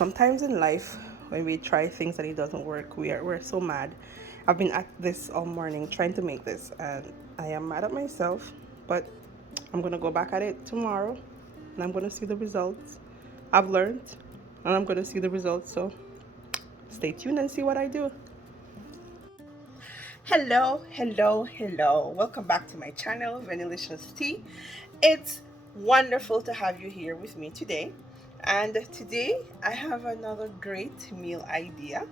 sometimes in life when we try things and it doesn't work, we're so mad. I've been at this all morning trying to make this, and I am mad at myself, but I'm gonna go back at it tomorrow and I'm gonna see the results. I've learned and I'm gonna see the results, so stay tuned and see what I do. Hello, hello, hello. Welcome back to my channel, Vanillicious Tea. It's wonderful to have you here with me today. And today I have another great meal idea.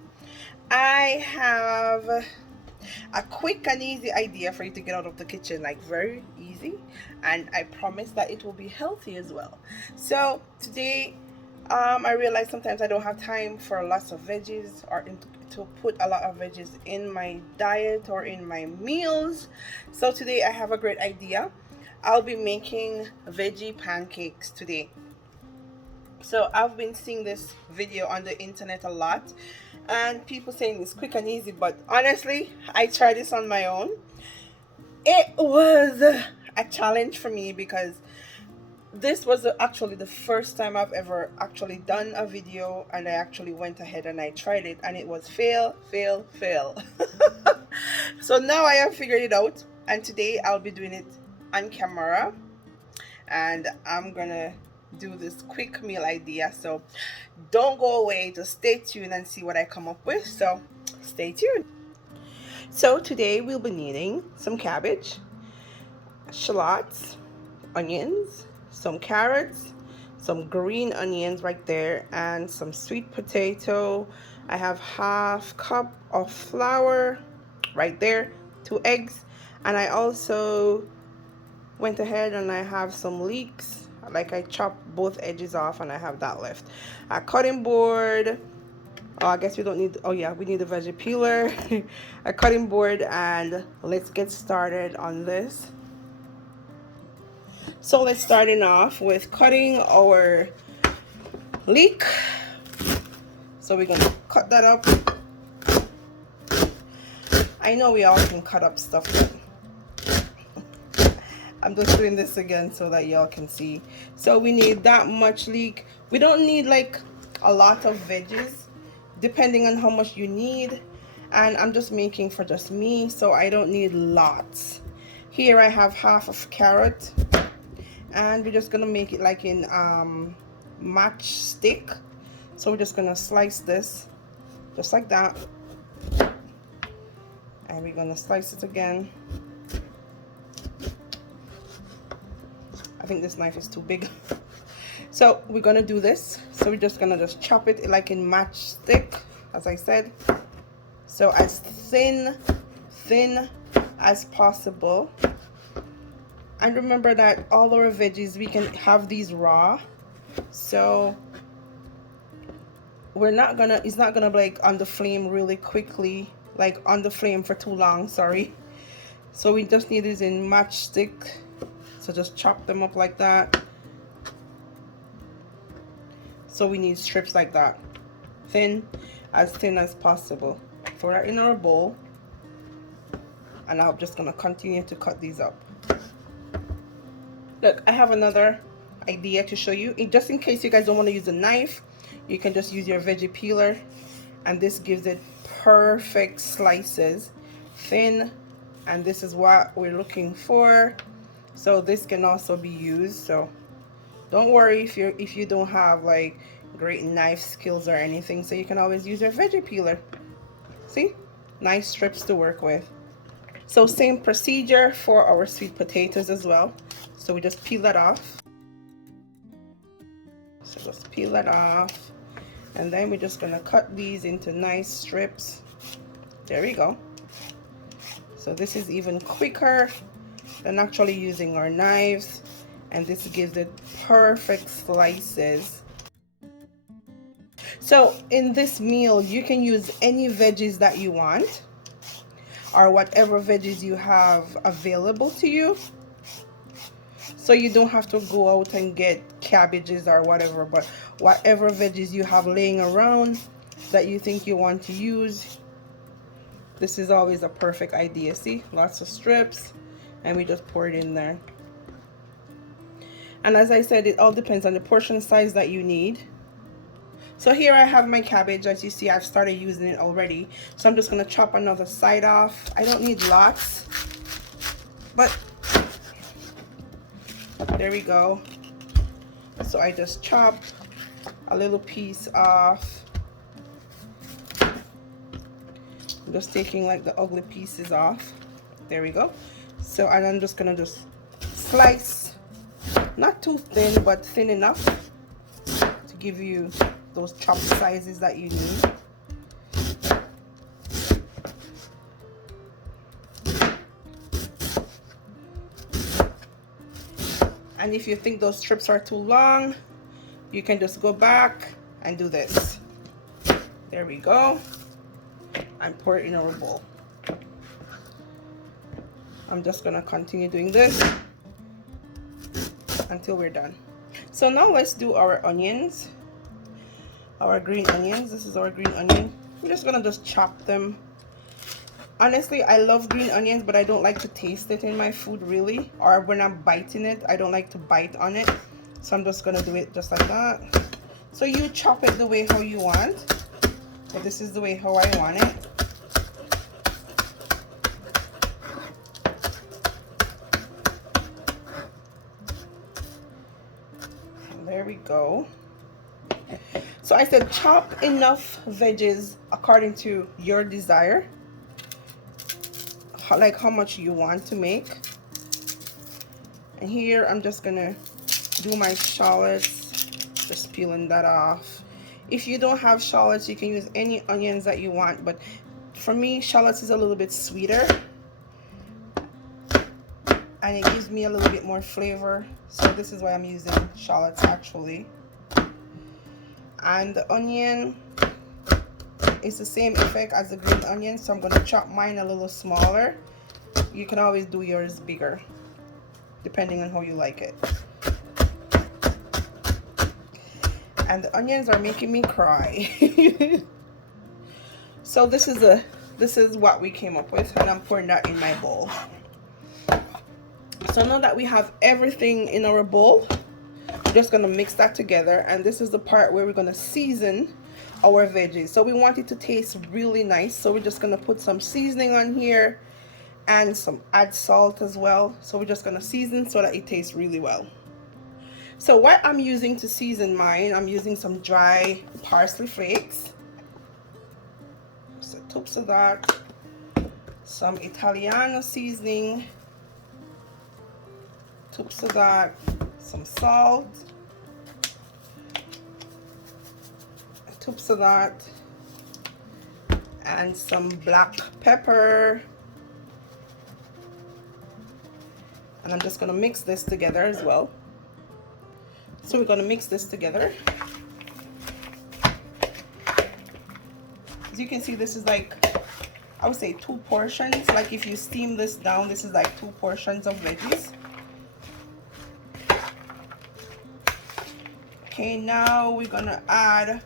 I have a quick and easy idea for you to get out of the kitchen, like very easy, and I promise that it will be healthy as well. So today I realize sometimes I don't have time for lots of veggies or to put a lot of veggies in my diet or in my meals. So today I have a great idea. I'll be making veggie pancakes today. So I've been seeing this video on the internet a lot and people saying it's quick and easy, but honestly I tried this on my own. It was a challenge for me because this was actually the first time I've ever actually done a video, and I actually went ahead and I tried it, and it was fail, fail, fail. So now I have figured it out, and today I'll be doing it on camera, and I'm gonna do this quick meal idea. So don't go away, just stay tuned and see what I come up with. So stay tuned. So today we'll be needing some cabbage, shallots, onions, some carrots, some green onions right there, and some sweet potato. I have half cup of flour right there, 2 eggs, and I also went ahead and I have some leeks, like I chopped both edges off and I have that left. A cutting board. Oh, I guess we don't need, oh yeah, we need a veggie peeler. A cutting board, and let's get started on this. So let's starting off with cutting our leek. So we're gonna cut that up. I know we all can cut up stuff, but I'm just doing this again so that y'all can see. So we need that much leek. We don't need like a lot of veggies, depending on how much you need. And I'm just making for just me, so I don't need lots. Here I have half of carrot. And we're just gonna make it like in matchstick. So we're just gonna slice this just like that, and we're gonna slice it again. I think this knife is too big. So we're gonna do this. So we're just gonna chop it like in matchstick, as I said. So as thin as possible. And remember that all our veggies, we can have these raw, so we're not gonna, it's not gonna be like on the flame really quickly, like on the flame for too long, sorry. So we just need this in matchstick. So just chop them up like that. So we need strips like that, thin as possible. Throw that in our bowl, and I'm just gonna continue to cut these up. Look, I have another idea to show you. Just in case you guys don't want to use a knife, you can just use your veggie peeler, and this gives it perfect slices, thin, and this is what we're looking for. So this can also be used. So don't worry if you don't have like great knife skills or anything. So you can always use your veggie peeler. See, nice strips to work with. So same procedure for our sweet potatoes as well. So we just peel that off. So just peel that off, and then we're just gonna cut these into nice strips. There we go. So this is even quicker than actually using our knives, and this gives it perfect slices. So in this meal, you can use any veggies that you want, or whatever veggies you have available to you. So you don't have to go out and get cabbages or whatever, but whatever veggies you have laying around that you think you want to use, this is always a perfect idea. See, lots of strips, and we just pour it in there. And as I said, it all depends on the portion size that you need. So here I have my cabbage. As you see, I've started using it already. So I'm just going to chop another side off. I don't need lots, but there we go. So I just chop a little piece off. I'm just taking like the ugly pieces off. There we go. So, and I'm just gonna just slice, not too thin, but thin enough to give you those chopped sizes that you need. And if you think those strips are too long, you can just go back and do this. There we go. And pour it in our bowl. I'm just gonna continue doing this until we're done. So now let's do our onions, our green onions. This is our green onion. We're just gonna just chop them. Honestly, I love green onions, but I don't like to taste it in my food really, or when I'm biting it, I don't like to bite on it. So I'm just gonna do it just like that. So you chop it the way how you want, but this is the way how I want it. There we go. So I said chop enough veggies according to your desire, like how much you want to make. And here I'm just gonna do my shallots, just peeling that off. If you don't have shallots, you can use any onions that you want, but for me, shallots is a little bit sweeter and it gives me a little bit more flavor. So this is why I'm using shallots actually. And the onion is the same effect as the green onion, so I'm going to chop mine a little smaller. You can always do yours bigger depending on how you like it. And the onions are making me cry. So this is what we came up with, and I'm pouring that in my bowl. So now that we have everything in our bowl, we're just going to mix that together, and this is the part where we're going to season our veggies. So we want it to taste really nice, so we're just going to put some seasoning on here and add salt as well. So we're just going to season so that it tastes really well. So what I'm using to season mine, I'm using some dry parsley flakes, so tubes of that, some Italiano seasoning, tubes of that, some salt, tubes of that, and some black pepper. And I'm just going to mix this together as well. So we're going to mix this together. As you can see, this is like, I would say 2 portions. Like if you steam this down, this is like 2 portions of veggies. Okay, now we're gonna add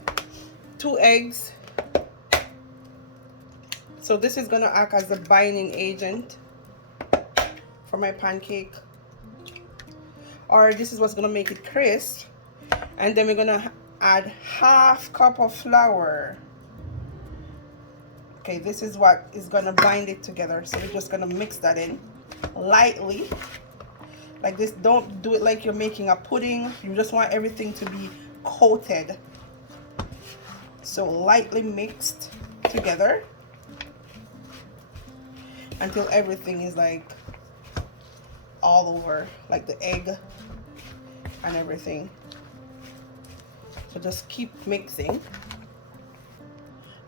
2 eggs. So this is gonna act as a binding agent for my pancake, or this is what's gonna make it crisp. And then we're gonna add 1/2 cup of flour. Okay, this is what is gonna bind it together. So we're just gonna mix that in lightly. Like this, don't do it like you're making a pudding. You just want everything to be coated. So lightly mixed together until everything is like all over, like the egg and everything. So just keep mixing.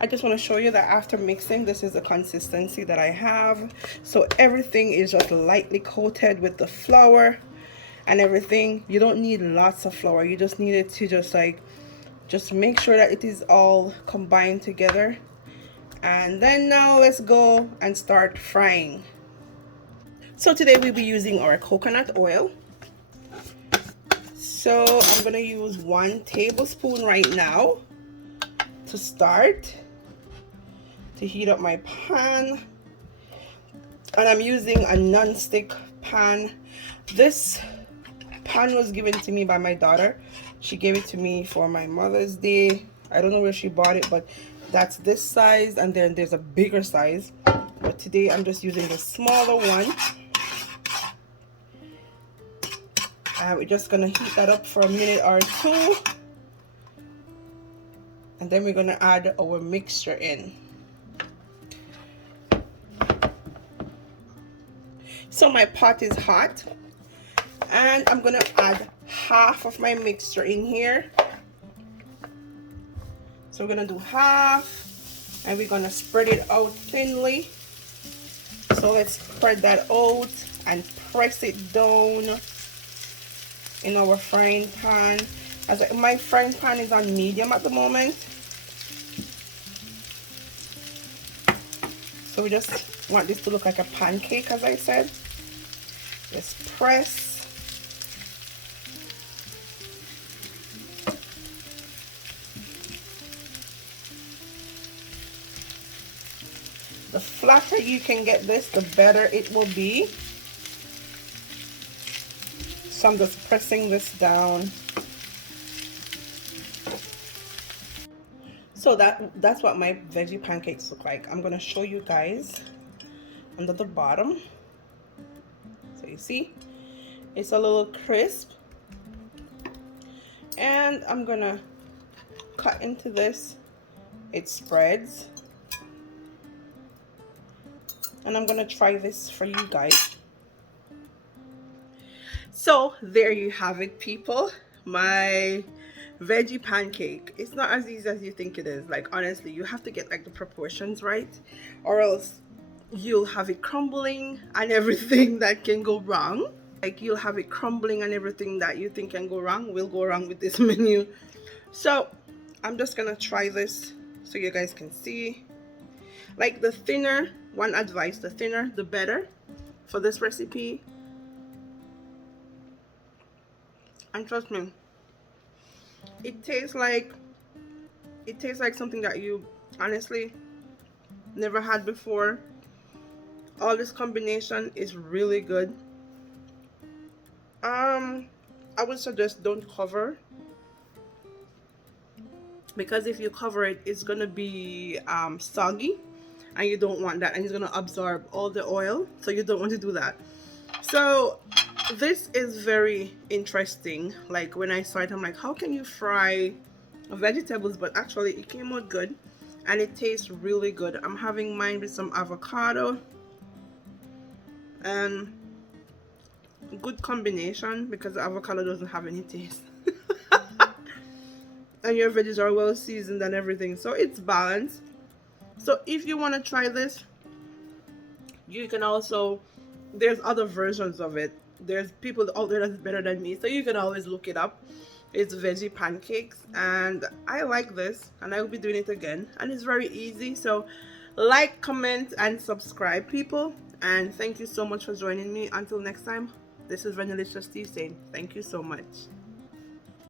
I just want to show you that after mixing, this is the consistency that I have. So everything is just lightly coated with the flour and everything. You don't need lots of flour. You just need it to just make sure that it is all combined together. And then now let's go and start frying. So today we'll be using our coconut oil. So I'm going to use 1 tablespoon right now to start, to heat up my pan. And I'm using a non-stick pan. This pan was given to me by my daughter. She gave it to me for my Mother's Day. I don't know where she bought it, but that's this size, and then there's a bigger size. But today I'm just using the smaller one. And we're just gonna heat that up for a minute or two. And then we're gonna add our mixture in. So my pot is hot. And I'm gonna add half of my mixture in here. So we're gonna do half, and we're gonna spread it out thinly. So let's spread that out and press it down in our frying pan. My frying pan is on medium at the moment. So we just want this to look like a pancake, as I said. Just press. The flatter you can get this, the better it will be. So I'm just pressing this down. So that's what my veggie pancakes look like. I'm gonna show you guys under the bottom. So you see, it's a little crisp. And I'm gonna cut into this. It spreads. And I'm gonna try this for you guys. So there you have it, people. My veggie pancake. It's not as easy as you think it is. Like, honestly, you have to get like the proportions right, or else you'll have it crumbling and everything that can go wrong. Like, you'll have it crumbling and everything that you think can go wrong will go wrong with this menu. So I'm just gonna try this so you guys can see. Like, the thinner, one advice, the thinner the better for this recipe. And trust me, it tastes like something that you honestly never had before. All this combination is really good. I would suggest don't cover, because if you cover it, it's gonna be soggy, and you don't want that, and it's gonna absorb all the oil, so you don't want to do that. So this is very interesting. Like, when I saw it, I'm like, how can you fry vegetables? But actually it came out good, and it tastes really good. I'm having mine with some avocado, and good combination because the avocado doesn't have any taste. And your veggies are well seasoned and everything, so it's balanced. So if you want to try this, you can also, there's other versions of it. There's people out there that's better than me, so you can always look it up. It's veggie pancakes, and I like this, and I will be doing it again, and it's very easy. So like, comment, and subscribe, people, and thank you so much for joining me. Until next time, this is Vanillicious Tea saying thank you so much.